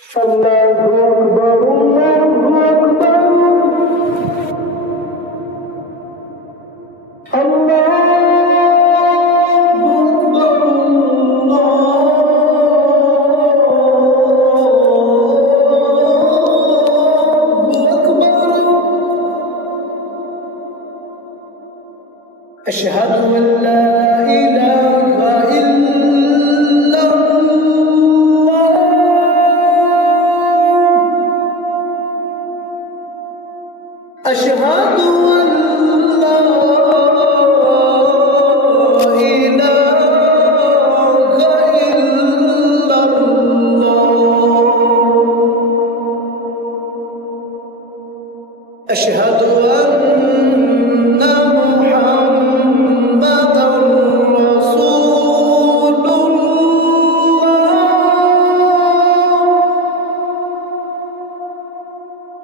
الله أكبر الله أكبر الله أكبر الله أكبر أشهد أن لا إله إلا الله أشهد أن لا إله إلا الله أشهد أن محمدًا رسول الله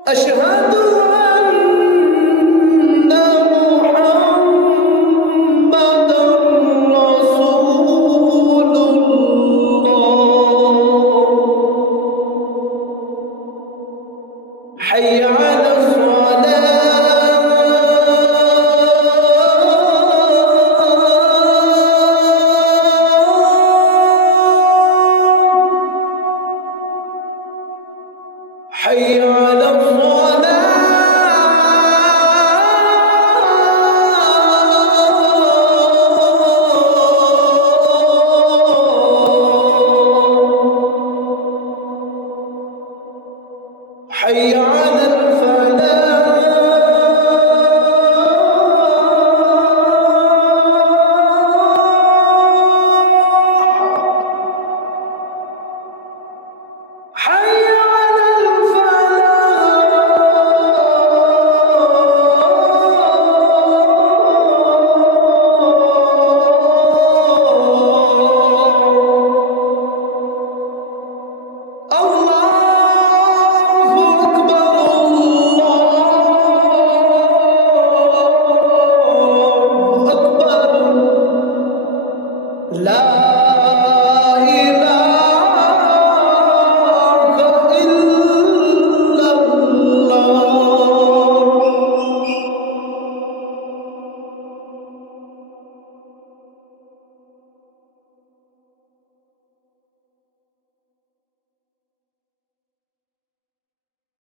أشهد أن محمدًا رسول الله حي على حي على حي على الفلاح حي على لا